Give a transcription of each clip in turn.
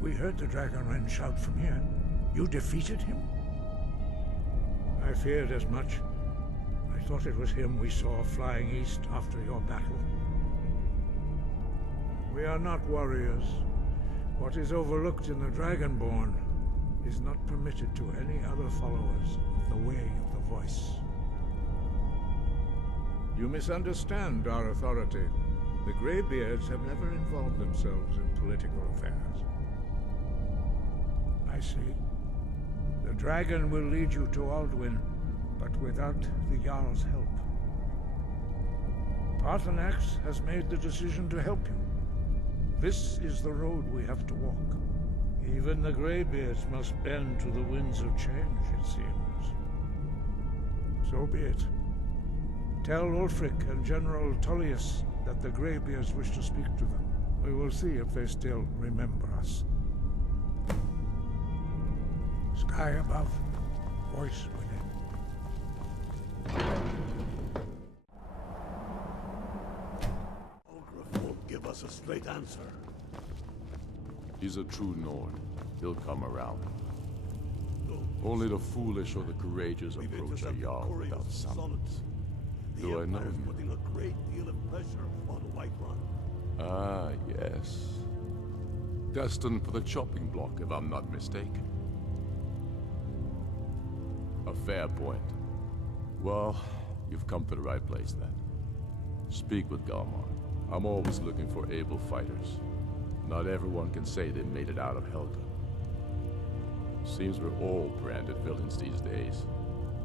We heard the Dragonren shout from here. You defeated him? I feared as much. I thought it was him we saw flying east after your battle. We are not warriors. What is overlooked in the Dragonborn is not permitted to any other followers of the Way of the Voice. You misunderstand our authority. The Greybeards have never involved themselves in political affairs. I see. The dragon will lead you to Alduin, but without the Jarl's help. Paarthurnax has made the decision to help you. This is the road we have to walk. Even the Greybeards must bend to the winds of change, it seems. So be it. Tell Ulfric and General Tullius that the Greybeards wish to speak to them. We will see if they still remember us. Sky above, voice within. Ulgrif won't give us a straight answer. He's a true Nord. He'll come around. Only the foolish or the courageous approach a Jarl without summons. Do I know him? Putting a great deal of pressure on Whiterun. Ah, yes. Destined for the chopping block, if I'm not mistaken. A fair point. Well, you've come to the right place then. Speak with Galmar. I'm always looking for able fighters. Not everyone can say they made it out of Helga. Seems we're all branded villains these days.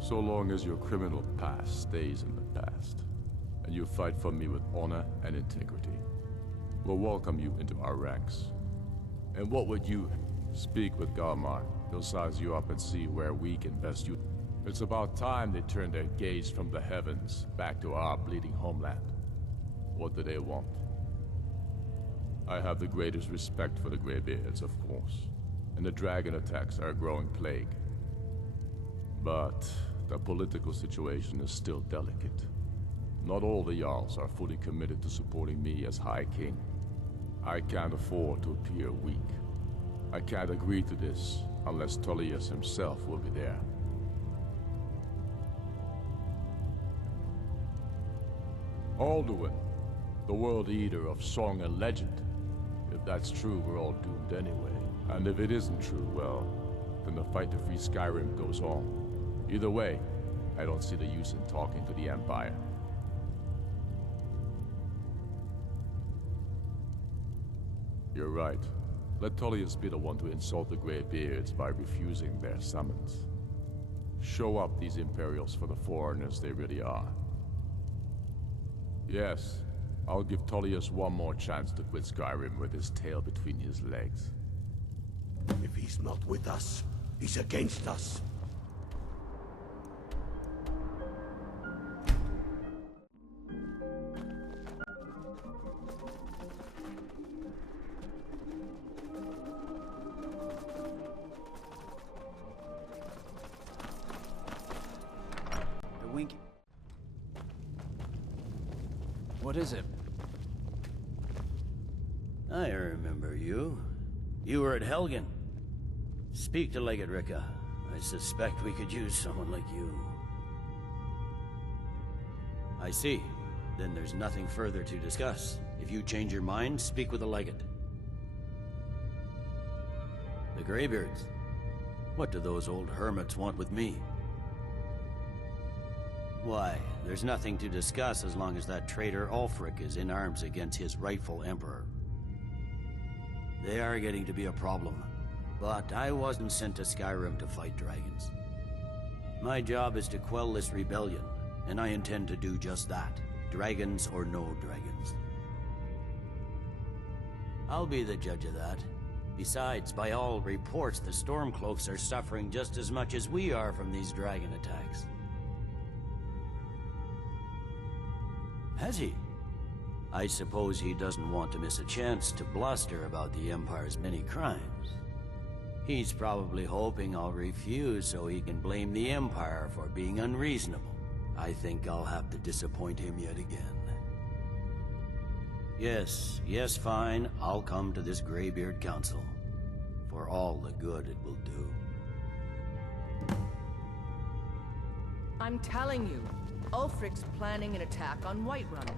So long as your criminal past stays in the past, and you fight for me with honor and integrity, we'll welcome you into our ranks. And what would you speak with Galmar? He'll size you up and see where we can best use. It's about time they turn their gaze from the heavens back to our bleeding homeland. What do they want? I have the greatest respect for the Greybeards, of course, and the dragon attacks are a growing plague. But the political situation is still delicate. Not all the Jarls are fully committed to supporting me as High King. I can't afford to appear weak. I can't agree to this unless Tullius himself will be there. Alduin, the World Eater of song and legend. If that's true, we're all doomed anyway. And if it isn't true, well, then the fight to free Skyrim goes on. Either way, I don't see the use in talking to the Empire. You're right. Let Tullius be the one to insult the Greybeards by refusing their summons. Show up these Imperials for the foreigners they really are. Yes, I'll give Tullius one more chance to quit Skyrim with his tail between his legs. If he's not with us, he's against us. What is it? I remember you. You were at Helgen. Speak to Legate Ricka. I suspect we could use someone like you. I see. Then there's nothing further to discuss. If you change your mind, speak with the Legate. The Greybeards. What do those old hermits want with me? Why, there's nothing to discuss as long as that traitor Ulfric is in arms against his rightful emperor. They are getting to be a problem, but I wasn't sent to Skyrim to fight dragons. My job is to quell this rebellion, and I intend to do just that, dragons or no dragons. I'll be the judge of that. Besides, by all reports, the Stormcloaks are suffering just as much as we are from these dragon attacks. Has he? I suppose he doesn't want to miss a chance to bluster about the Empire's many crimes. He's probably hoping I'll refuse so he can blame the Empire for being unreasonable. I think I'll have to disappoint him yet again. Yes, fine, I'll come to this Greybeard Council. for all the good it will do. I'm telling you, Ulfric's planning an attack on Whiterun.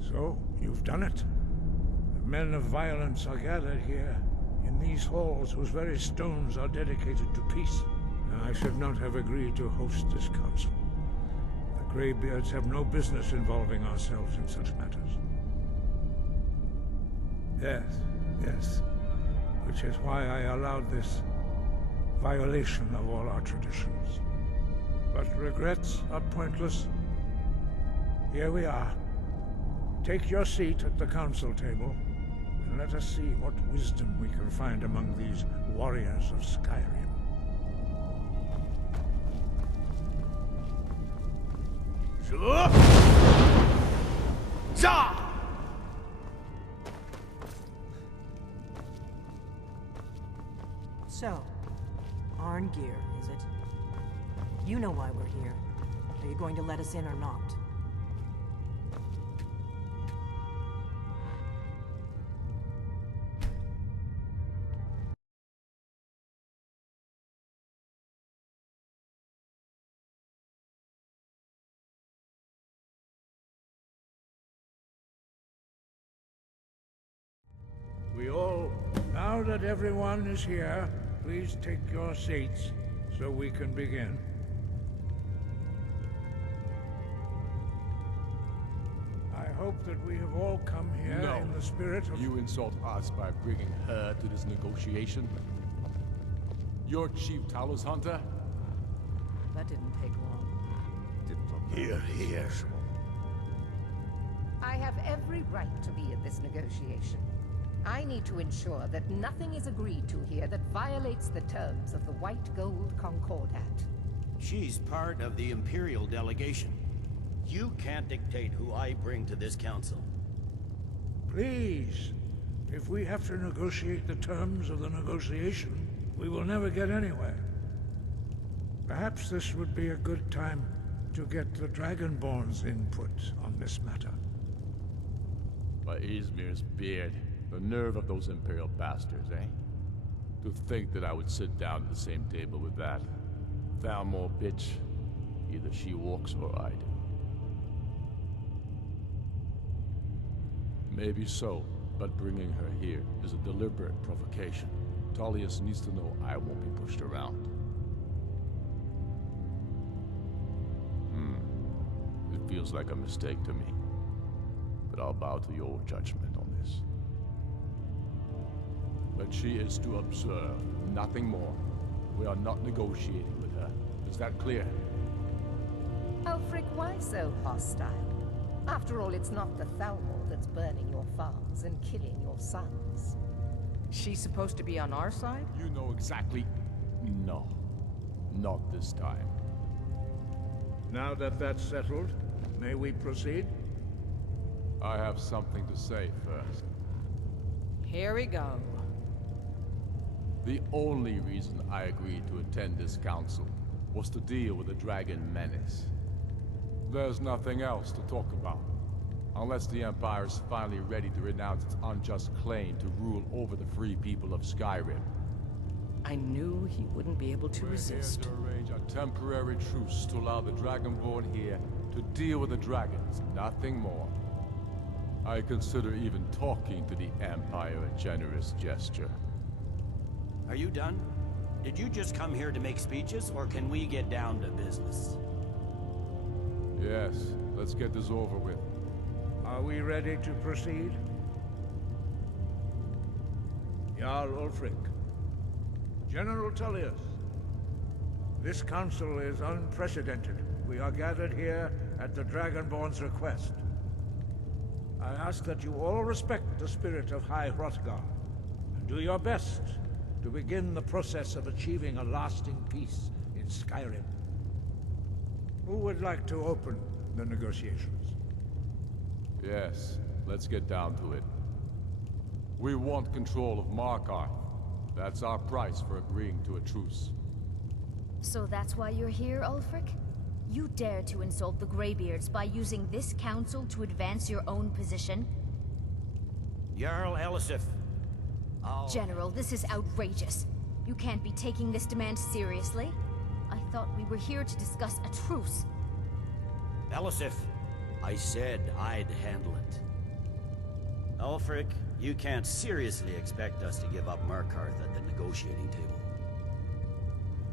So, you've done it. The men of violence are gathered here, in these halls whose very stones are dedicated to peace. I should not have agreed to host this council. The Greybeards have no business involving ourselves in such matters. Yes. Which is why I allowed this violation of all our traditions. But regrets are pointless. Here we are. Take your seat at the council table, and let us see what wisdom we can find among these warriors of Skyrim. So, Arngeir, is it? You know why we're here. Are you going to let us in or not? Now that everyone is here, please take your seats so we can begin. I hope that we have all come here in the spirit of... You insult us by bringing her to this negotiation? You're Chief Talos Hunter? That didn't take long. Here. I have every right to be at this negotiation. I need to ensure that nothing is agreed to here that violates the terms of the White Gold Concordat. She's part of the Imperial delegation. You can't dictate who I bring to this council. Please, if we have to negotiate the terms of the negotiation, we will never get anywhere. Perhaps this would be a good time to get the Dragonborn's input on this matter. By Izmir's beard. The nerve of those Imperial bastards, eh? To think that I would sit down at the same table with that. Thalmor bitch. Either she walks or I do. Maybe so, but bringing her here is a deliberate provocation. Tullius needs to know I won't be pushed around. It feels like a mistake to me. But I'll bow to your judgment on this. But she is to observe, nothing more. We are not negotiating with her. Is that clear? Ulfric, why so hostile? After all, it's not the Thalmor that's burning your farms and killing your sons. She's supposed to be on our side? You know exactly... No. Not this time. Now that that's settled, may we proceed? I have something to say first. Here we go. The only reason I agreed to attend this council was to deal with the dragon menace. There's nothing else to talk about. Unless the Empire is finally ready to renounce its unjust claim to rule over the free people of Skyrim. I knew he wouldn't be able to resist. We're here to arrange a temporary truce to allow the Dragonborn here to deal with the dragons, nothing more. I consider even talking to the Empire a generous gesture. Are you done? Did you just come here to make speeches, or can we get down to business? Yes, let's get this over with. Are we ready to proceed? Jarl Ulfric. General Tullius. This council is unprecedented. We are gathered here at the Dragonborn's request. I ask that you all respect the spirit of High Hrothgar, and do your best to begin the process of achieving a lasting peace in Skyrim. Who would like to open the negotiations? Yes, let's get down to it. We want control of Markarth. That's our price for agreeing to a truce. So that's why you're here, Ulfric? You dare to insult the Greybeards by using this council to advance your own position? Jarl Elisif. General, this is outrageous. You can't be taking this demand seriously. I thought we were here to discuss a truce. Elisif, I said I'd handle it. Ulfric, you can't seriously expect us to give up Markarth at the negotiating table.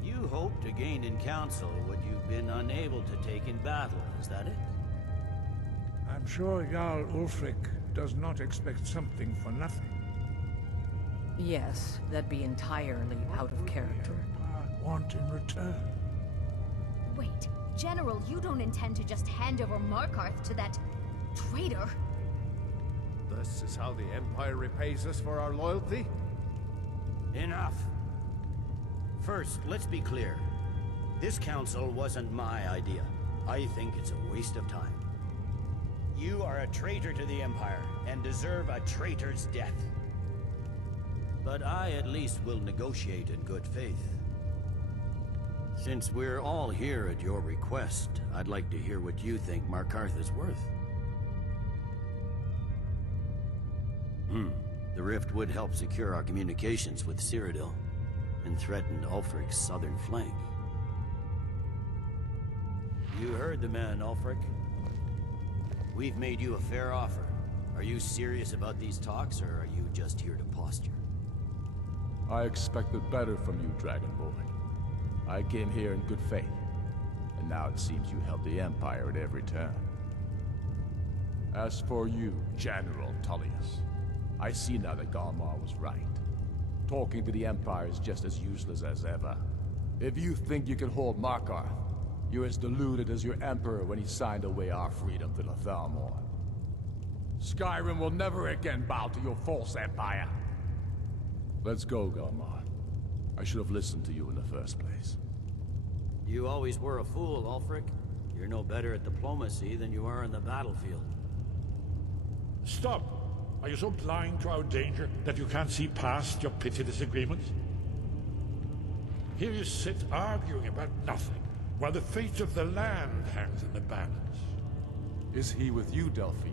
You hoped to gain in council what you've been unable to take in battle, is that it? I'm sure Jarl Ulfric does not expect something for nothing. Yes, that'd be entirely out of character. Want in return? Wait, General, you don't intend to just hand over Markarth to that traitor? This is how the Empire repays us for our loyalty? Enough. First, let's be clear. This council wasn't my idea. I think it's a waste of time. You are a traitor to the Empire, and deserve a traitor's death. But I at least will negotiate in good faith. Since we're all here at your request, I'd like to hear what you think Markarth is worth. The rift would help secure our communications with Cyrodiil, and threatened Ulfric's southern flank. You heard the man, Ulfric. We've made you a fair offer. Are you serious about these talks, or are you just here to posture? I expected better from you, Dragonborn. I came here in good faith, and now it seems you help the Empire at every turn. As for you, General Tullius, I see now that Galmar was right. Talking to the Empire is just as useless as ever. If you think you can hold Markarth, you're as deluded as your Emperor when he signed away our freedom to the Thalmor. Skyrim will never again bow to your false empire. Let's go, Galmar. I should have listened to you in the first place. You always were a fool, Ulfric. You're no better at diplomacy than you are in the battlefield. Stop! Are you so blind to our danger that you can't see past your petty disagreements? Here you sit arguing about nothing, while the fate of the land hangs in the balance. Is he with you, Delphi?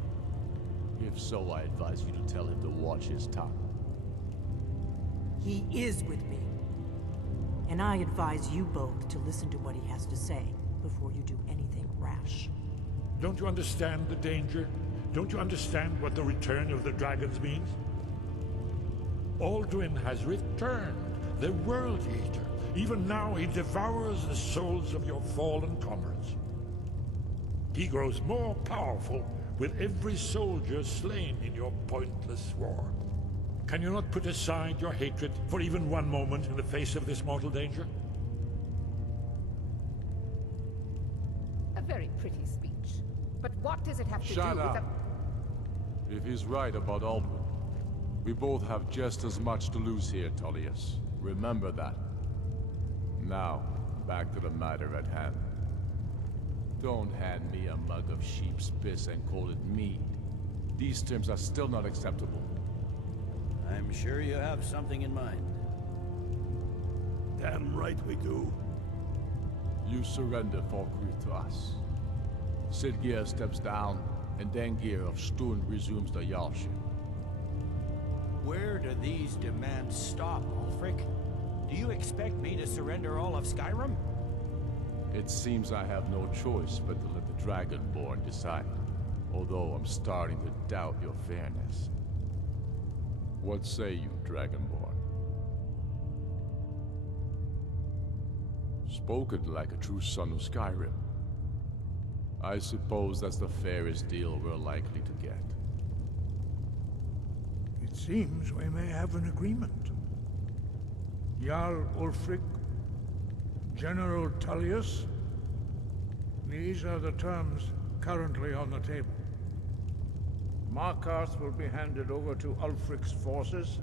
If so, I advise you to tell him to watch his tongue. He is with me. And I advise you both to listen to what he has to say before you do anything rash. Don't you understand the danger? Don't you understand what the return of the dragons means? Alduin has returned, the World Eater. Even now he devours the souls of your fallen comrades. He grows more powerful with every soldier slain in your pointless war. Can you not put aside your hatred for even one moment in the face of this mortal danger? A very pretty speech. But what does it have to do Shut with up. If he's right about Alduin, we both have just as much to lose here, Tullius. Remember that. Now, back to the matter at hand. Don't hand me a mug of sheep's piss and call it mead. These terms are still not acceptable. I'm sure you have something in mind. Damn right we do. You surrender Falkreath to us. Sidgeir steps down, and Dengir of Stund resumes the Jarlship. Where do these demands stop, Ulfric? Do you expect me to surrender all of Skyrim? It seems I have no choice but to let the Dragonborn decide, although I'm starting to doubt your fairness. What say you, Dragonborn? Spoken like a true son of Skyrim. I suppose that's the fairest deal we're likely to get. It seems we may have an agreement. Jarl Ulfric, General Tullius, these are the terms currently on the table. Markarth will be handed over to Ulfric's forces,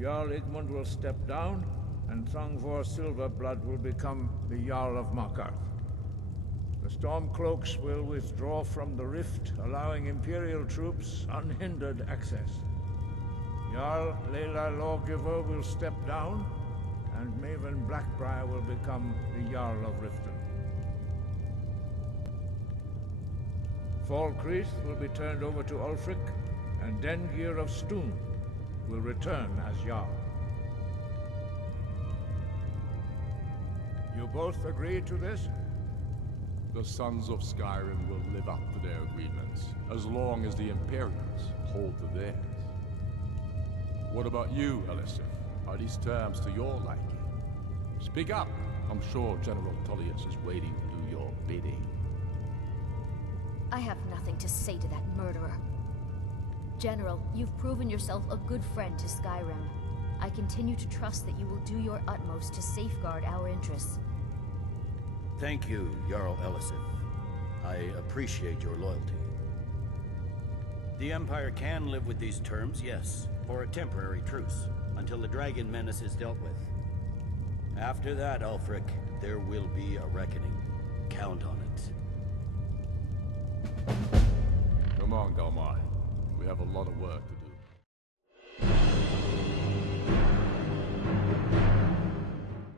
Jarl Igmund will step down, and Thongvor Silverblood will become the Jarl of Markarth. The Stormcloaks will withdraw from the rift, allowing Imperial troops unhindered access. Jarl Leila Lawgiver will step down, and Maven Blackbriar will become the Jarl of Riften. Falkreath will be turned over to Ulfric, and Dengir of Stoon will return as Jarl. You both agree to this? The Sons of Skyrim will live up to their agreements, as long as the Imperials hold to theirs. What about you, Elisif? Are these terms to your liking? Speak up! I'm sure General Tullius is waiting to do your bidding. I have nothing to say to that murderer. General, you've proven yourself a good friend to Skyrim. I continue to trust that you will do your utmost to safeguard our interests. Thank you, Jarl Elisif. I appreciate your loyalty. The Empire can live with these terms, yes, for a temporary truce, until the Dragon Menace is dealt with. After that, Ulfric, there will be a reckoning. Count on it. Come on, Galmar. We have a lot of work to do.